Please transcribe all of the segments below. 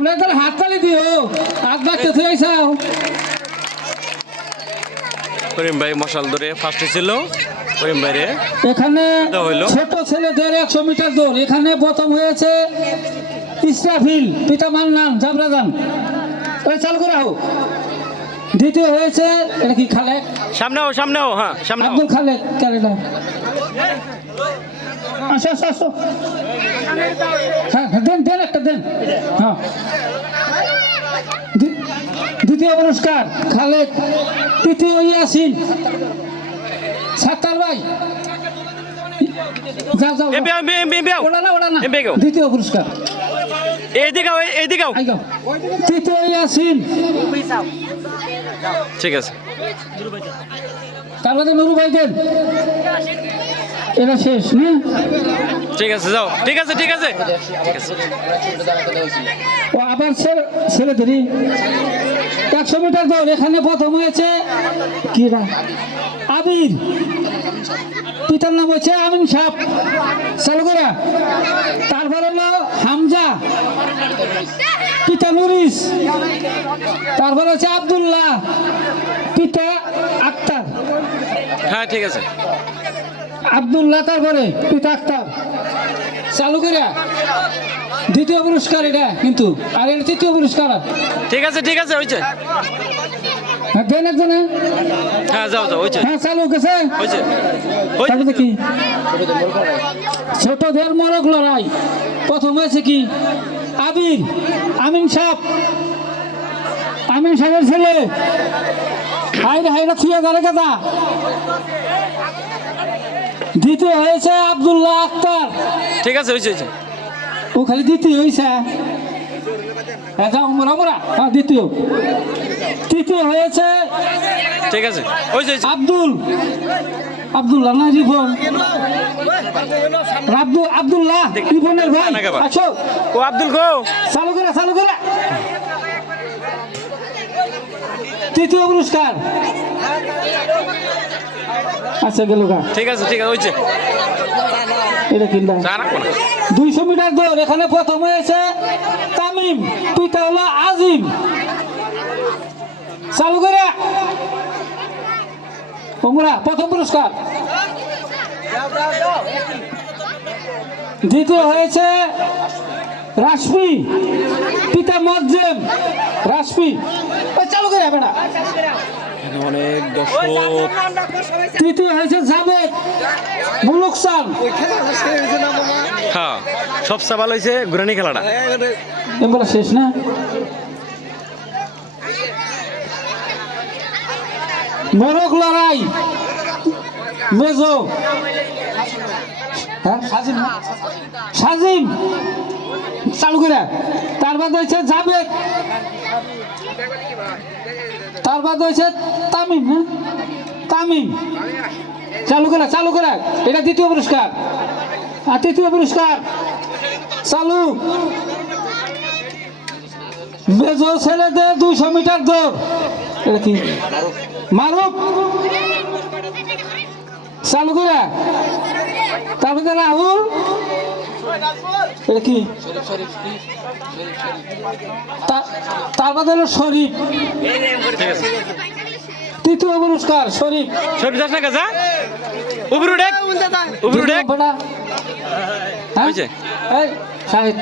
তোমরা তাহলে হাততালি দিও। আগ বাচ্চা তুই আইসাও। করিম ভাই মশাল ধরে ফার্স্টে ছিল। করিম ভাই রে এখানে ছোট ছেলেদের একশো মিটার দৌড়। এখানে প্রথম হয়েছে ইসরাফিল পিতা মান্নান জাবরাদান ওই চালু করে হোক দ্বিতীয় হয়েছে এটা কি খালেক? সামনেও সামনেও হ্যাঁ সামনে আব্দুল খালেক ক্যারেলা। আসো আসো আসো। হ্যাঁ হ্যাঁ, দেন। দেন একটা দেন। হ্যাঁ। দ্বি- দ্বিতীয় পুরস্কার খালেদ। তৃতীয় ইয়াসিন। সাত্তার ভাই। যাও যাও না না। দ্বিতীয় পুরস্কার। তৃতীয় ইয়াসিন। ঠিক আছে। তারপরে নুরু ভাই দেন। এটা শেষ না? ঠিক আছে যাও। ঠিক আছে ঠিক আছে। ঠিক আছে। ও আবার ছেলে ছেলেদেরই একশো মিটার দৌড় এখানে প্রথম হয়েছে কিরা? আবির। পিতার নাম হচ্ছে আমিন সাপ চালু করা। তারপর হলো হামজা। পিতা নুরিস। তারপর হচ্ছে আব্দুল্লাহ। পিতা আক্তার। হ্যাঁ ঠিক আছে। আব্দুল্লাহ তারপরে পিতা আক্তার। চালু করা দ্বিতীয় পুরস্কার এটা কিন্তু। আর এটা তৃতীয় পুরস্কার ঠিক আছে ঠিক আছে হয়েছে হ্যাঁ, দেন একজনে। হ্যাঁ যাও যাও হয়েছে হ্যাঁ চালু গেছে হয়েছে তারপরে দেখি। ছোটদের মরক লড়াই। প্রথম হয়েছে কি? আবির আমিন সাপ আমিন সাহেবের ছেলে। হাইরে হাইরে থুয়ে গেলে কথা দ্বিতীয় হয়েছে আব্দুল্লাহ আক্তার। ঠিক আছে হয়েছে হয়েছে। ও খালি দ্বিতীয় হয়েছে। হ্যাঁ যাও মোরা মোরা। হ্যাঁ দ্বিতীয়। তৃতীয় হয়েছে ঠিক আছে হয়েছে আব্দুল। আব্দুল্লাহ না রিপন? আব্দুল আব্দুল্লাহ রিপনের ভাই। আছো? ও আব্দুল গো। চালু করে চালু করে। তৃতীয় পুরস্কার। আচ্ছা গেল ঠিক আছে ঠিক আছে হয়েছে এটা কিনবা। দুইশো মিটার দৌড় এখানে প্রথম হয়েছে তামিম পিতা হলো আজিম। চালু করে। তোমরা প্রথম পুরস্কার। দ্বিতীয় হয়েছে রাশমি পিতা মজ্জেম। রাশমি চালু করে হবে অনেক দর্শক। তৃতীয় হয়েছে হ্যাঁ সবচেয়ে ভালো হয়েছে ঘুরানি খেলাটা। এবার শেষ না? মরক লড়াই মেজো। হ্যাঁ? সাজিম। চালু করে তার বাদ হয়েছে জাবেদ। তার বাদ হয়েছে তামিম হ্যাঁ? তামিম। চালু করে চালু করে। এটা দ্বিতীয় পুরস্কার। আর তৃতীয় পুরস্কার, চালু। মেজো ছেলেদের দুইশো মিটার দৌড়। এটা কি? মারুফ। চালু করে। তারপরে রাহুল। এটা কি? তা- তারপরে হলো শরীফ। তৃতীয় পুরস্কার শরীফ। সব যাস না কাজা উপরু ডেক উপরু ডেক। বেটা হ্যাঁ? এই শাহিদ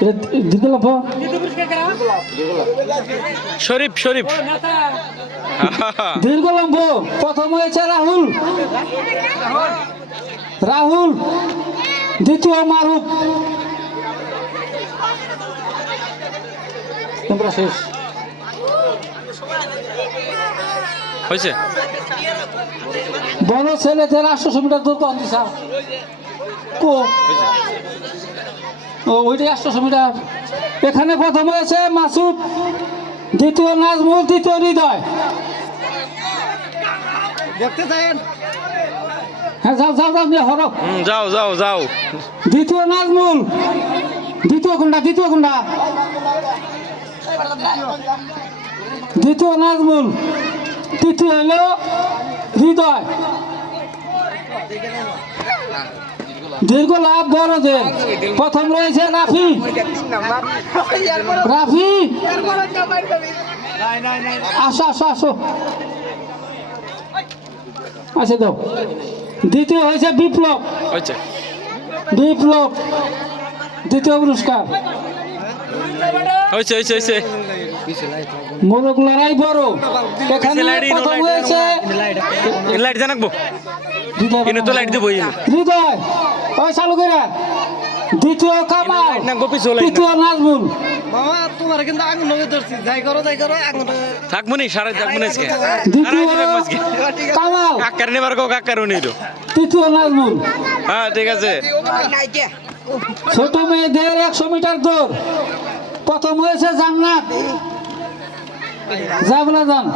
এটা শরীফ শরীফ। দীর্ঘ লম্ব প্রথম হয়েছে রাহুল। রাহুল। দ্বিতীয় মারুফ তোমরা শেষ। হয়েছে? বড় ছেলেদের আটশো মিটার দূর কম দিছা কো। ও ওইটাই আটশো মিটার। এখানে প্রথম হয়েছে মাসুদ দ্বিতীয় নাজমুল তৃতীয় হৃদয়। হ্যাঁ যাও যাও যাও হরক যাও যাও যাও। দ্বিতীয় নাজমুল। দ্বিতীয় কোনটা দ্বিতীয় কোনটা দ্বিতীয় নাজমুল। তৃতীয় হলো হৃদয়। দীর্ঘ লাভ বড়দের প্রথম রয়েছে রাফি। রাফি। আসো আসো আসো। আচ্ছা দাও। দ্বিতীয় হয়েছে বিপ্লব। বিপ্লব দ্বিতীয় পুরস্কার। হয়েছে হয়েছে হয়েছে। মোরগ লড়াই বড়। এখানে প্রথম হয়েছে। লাইট। জানাকবো ইনো তো লাইট দেবো হৃদয়। ওই চালু করে দ্বিতীয় কামাল। তৃতীয় নাজমুল। মামা তোমার কিন্তু আগুন নগে ধরছি। যাই করো যাই করো আগুন থাকব নি থাকব আজকে কাকার নেবার কাকার তৃতীয় নাজমুল হ্যাঁ ঠিক আছে। ছোট মেয়েদের একশো মিটার দৌড় প্রথম হয়েছে জান্নাত। যাবলা যান।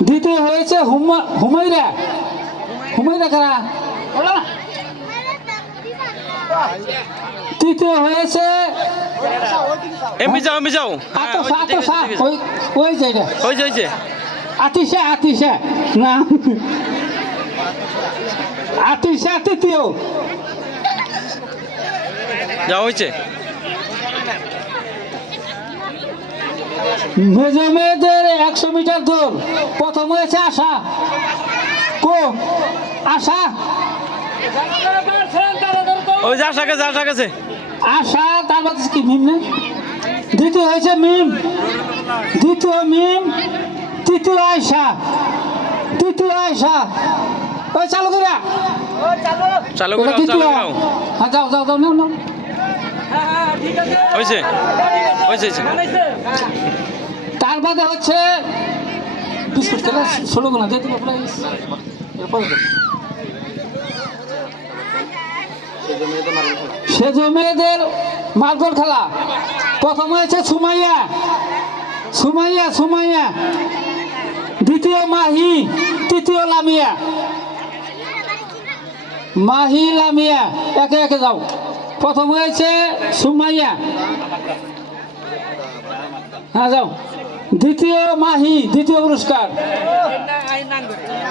দ্বিতীয় হয়েছে হুমা- হুমাইরা তৃতীয় হয়েছে। এমনি যাও এমনি যাও। হ্যাঁ, আতসা আছে, আতসা। ওই ওই আতিশা আতিশা। না। আতিশা তৃতীয়। যাও হয়েছে। মেজ মেয়েদের একশো মিটার দৌড়। প্রথম হয়েছে আশা। কো আশা? ওই যা আশা তার বাদ কি মিম দ্বিতীয় হয়েছে মিম। দ্বিতীয় মিম তৃতীয় আয়সা তৃতীয় আয়সা ওই চালু করে চালু করো এটা তৃতীয় হ্যাঁ যাও যাও যাও নাও নাও। হয়েছে তার বাদে হচ্ছে বিস্কুট খেলা ষোলো গোনা দিয়ে দিল এরপরে দাও। সেজ মেয়েদের মার্বল খেলা। প্রথম হয়েছে সুমাইয়া। সুমাইয়া সুমাইয়া। দ্বিতীয় মাহি, তৃতীয় লামিয়া। মাহি, লামিয়া, একে একে যাও। প্রথম হয়েছে সুমাইয়া। হ্যাঁ যাও। দ্বিতীয় মাহি, দ্বিতীয় পুরস্কার।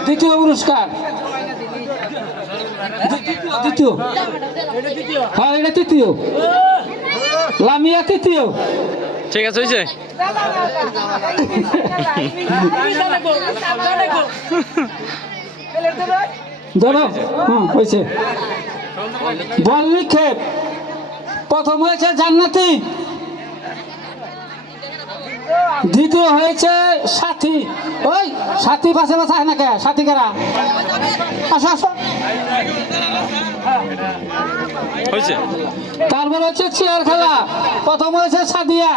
দ্বিতীয় পুরস্কার। দ্বিতীয়। হ্যাঁ এটা তৃতীয়। লামিয়া তৃতীয়। ঠিক আছে হয়েছে ধরো হুম হয়েছে বল নিক্ষেপ। প্রথম হয়েছে জান্নাতি। দ্বিতীয় হয়েছে সাথী। ওই সাথী পাশে পাশে হয় না কে সাথী কারা? আসো আসো। হয়েছে? তারপর হচ্ছে চেয়ার খেলা। প্রথম হয়েছে সাদিয়া।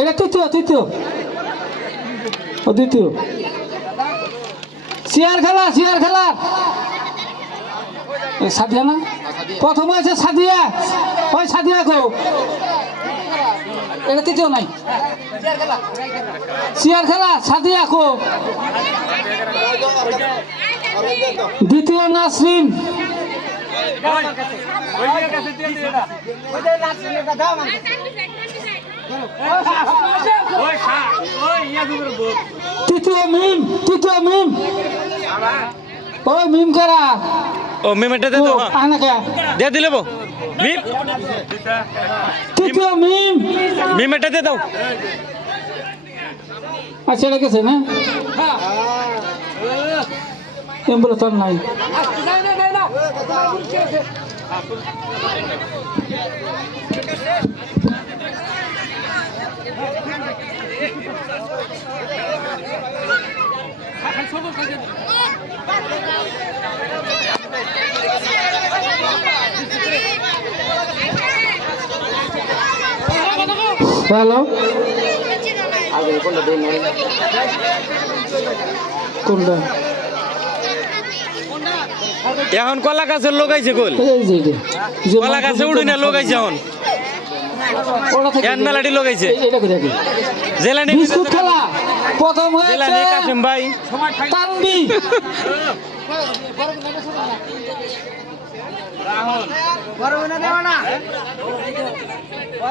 এটা তৃতীয় তৃতীয়। ও দ্বিতীয়। চেয়ার খেলা চেয়ার খেলা। সাদিয়া না? প্রথম হয়েছে সাদিয়া। ওই সাদিয়া কো এটা তৃতীয় নাই। চেয়ার খেলা, সাদিয়া কো দ্বিতীয় নাসরিন। তৃতীয় মিম তৃতীয় মিম। ওই মিম কারা? ও দে হ্যাঁ। আনা কে? দিয়ে দিলে বো মিম। তৃতীয় দাও। আচ্ছা এটা গেছে না বলে তোর নাই? হ্যালো কোনটা? এখন কলা গাছের লোক আইছে কল গাছে উড়ি না লোক আইছে এখন। এখন মেলাটি লোক আইছে। এই- এটা করে দেখি জেলানি বিস্কুট খেলা প্রথম জেলানি হয়েছে কাসিম ভাই। তানবি বড় না দেওয়া না।